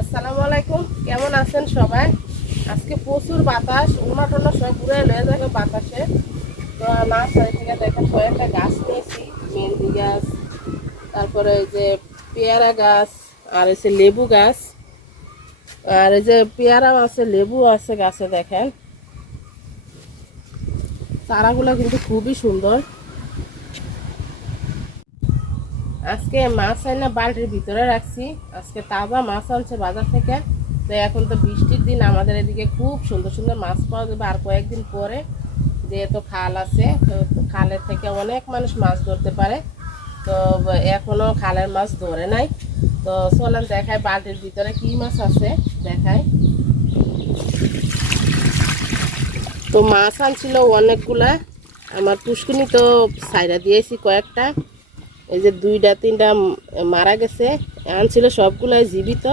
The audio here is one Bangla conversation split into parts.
আসসালামু আলাইকুম, কেমন আছেন সবাই? আজকে প্রচুর বাতাস উন্না টন্না সব ঘুরে লয়ে যাবে বাতাসে। তো নার্সারি থেকে দেখেন কয়েকটা গাছ নিয়েছি, মেহেন্দি গাছ, তারপরে এই যে পেয়ারা গাছ, আর এই যে লেবু গাছ, আর এই যে পেয়ারাও আছে লেবু আছে গাছে দেখেন। চারাগুলো কিন্তু খুবই সুন্দর। আজকে মাছ আইনা বালটির ভিতরে রাখছি। আজকে তাজা মাছ আনছে বাজার থেকে। তো এখন তো বৃষ্টির দিন, আমাদের এদিকে খুব সুন্দর সুন্দর মাছ পাওয়া যাবে। আর কয়েকদিন পরে যেহেতু খাল আছে, তো খালের থেকে অনেক মানুষ মাছ ধরতে পারে। তো এখনও খালের মাছ ধরে নাই। তো চলেন দেখায় বালতির ভিতরে কি মাছ আছে দেখায় তো মাছ আনছিল অনেকগুলা। আমার পুষ্কুনি তো সাইডা দিয়েছি কয়েকটা। এই যে দুইটা, তিনটা মারা গেছে আনছিল সবগুলাই জীবিত।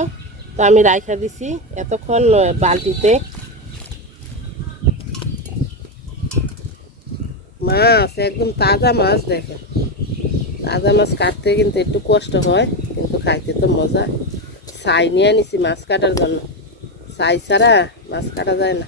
তো আমি রাইখা দিছি এতক্ষণ বালতিতে। মাছ, একদম তাজা মাছ দেখে তাজা মাছ কাটতে কিন্তু একটু কষ্ট হয়, কিন্তু খাইতে তো মজা। ছাই নিয়ে নিছি মাছ কাটার জন্য। ছাই ছাড়া মাছ কাটা যায় না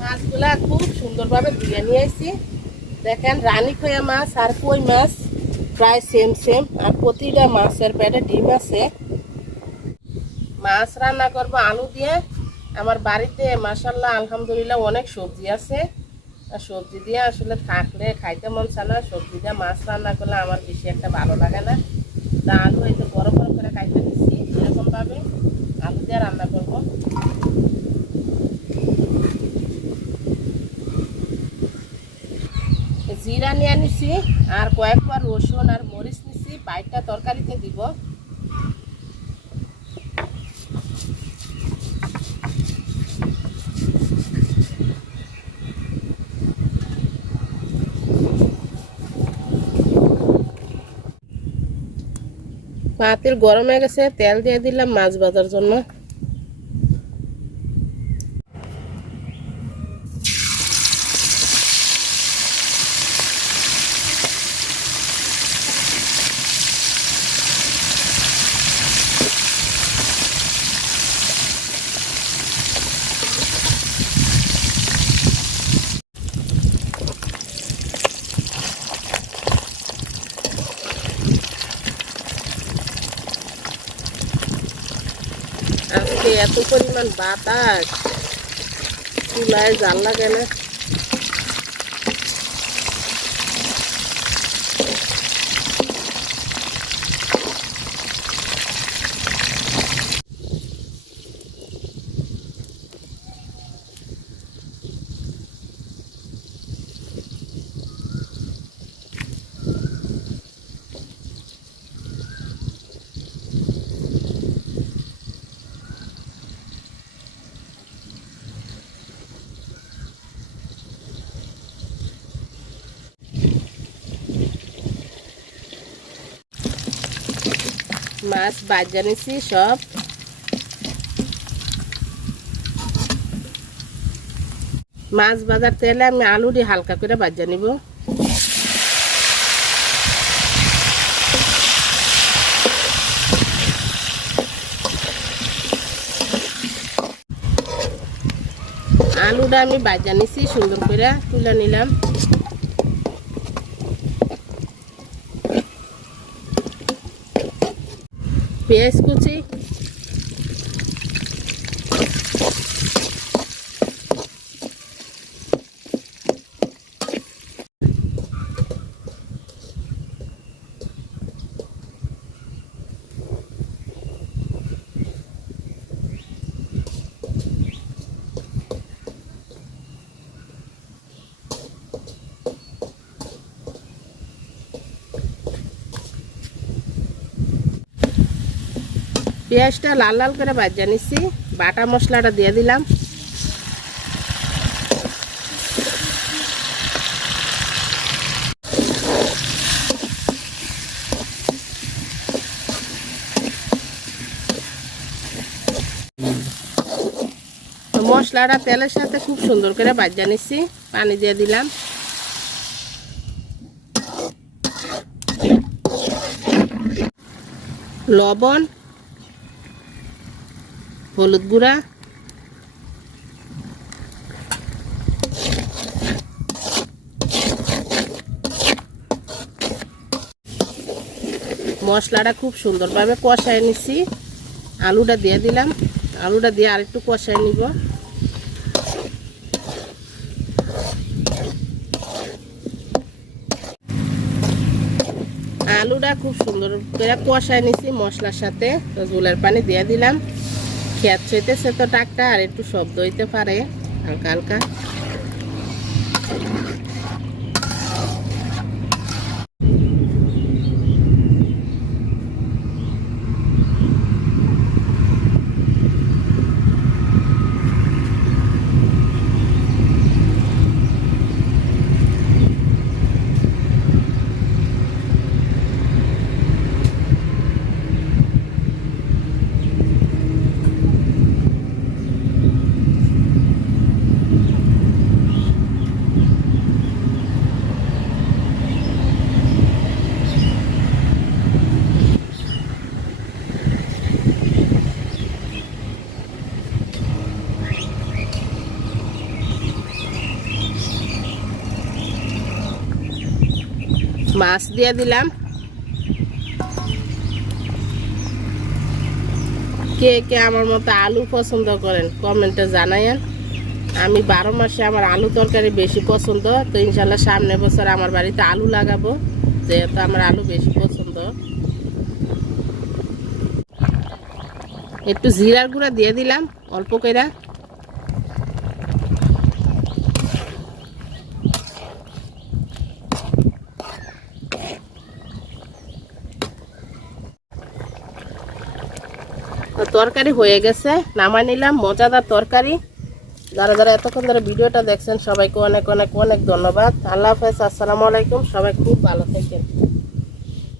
মাছগুলা খুব সুন্দরভাবে ধুয়ে নিয়ে আসছি দেখেন রানী খোয়া মাছ আর কই মাছ, প্রায় সেম সেম আর প্রতিটা মাছের পেটে ডিম আছে। মাছ রান্না করব আলু দিয়ে। আমার বাড়িতে মাসাল্লাহ আলহামদুলিল্লাহ অনেক সবজি আছে। সবজি দিয়ে আসলে থাকলে খাইতে মন চায় না। সবজি দিয়ে মাছ রান্না করলে আমার বেশি একটা ভালো লাগে না। তা আলু এই যে বড় বড় করে খাইতে দিচ্ছি এরকমভাবে আলু দিয়ে রান্না করব। জিরা নিয়ে নিছি, আর কয়েকবার রসুন আর মরিচ নিছি বাইকটা তরকারিতে দিব। পাতিল গরম হয়ে গেছে, তেল দিয়ে দিলাম মাছ ভাজার জন্য আজকে এত পরিমাণ বাতাস। চুলায় জাল লাগে না মাছ বাজা নিছি সব। মাছ বাজার তেলে আমি আলু দিয়ে হালকা করে বাজা নিব। আলুটা আমি বাজা নিছি, সুন্দর করে তুলে নিলাম। pies, Cuchi. পেঁয়াজটা লাল লাল করে ভাজা নিচ্ছি বাটা মশলাটা দিয়ে দিলাম। মশলাটা তেলের সাথে খুব সুন্দর করে ভাজা নিচ্ছি পানি দিয়ে দিলাম। লবণ হলুদ গুঁড়া। মশলাটা খুব সুন্দরভাবে কষায় নিচ্ছি আলুটা দিয়ে দিলাম। আলুটা দিয়ে আরেকটু কষায় নিব। আলুটা খুব সুন্দর করে কষায় নিছি মশলার সাথে। তো ঝোলের পানি দিয়ে দিলাম। খেত ছইতেছে তো টাকটা আর একটু শব্দ হইতে পারে হালকা হালকা। মাছ দিয়ে দিলাম। কে কে আমার মতো আলু পছন্দ করেন কমেন্টে জানাইন আমি বারো মাসে আমার আলু তরকারি বেশি পছন্দ, তো ইনশাল্লাহ সামনে বছর আমার বাড়িতে আলু লাগাবো, যেহেতু আমার আলু বেশি পছন্দ। একটু জিরার গুঁড়া দিয়ে দিলাম, অল্প কইরা। তরকারি হয়ে গেছে। নামা নিলাম, মজাদার তরকারি। যারা যারা এতক্ষণ ধরে ভিডিওটা দেখছেন, সবাইকে অনেক অনেক অনেক ধন্যবাদ। আল্লাহ হাফেজ, আসসালামু আলাইকুম। সবাই খুব ভালো থাকেন।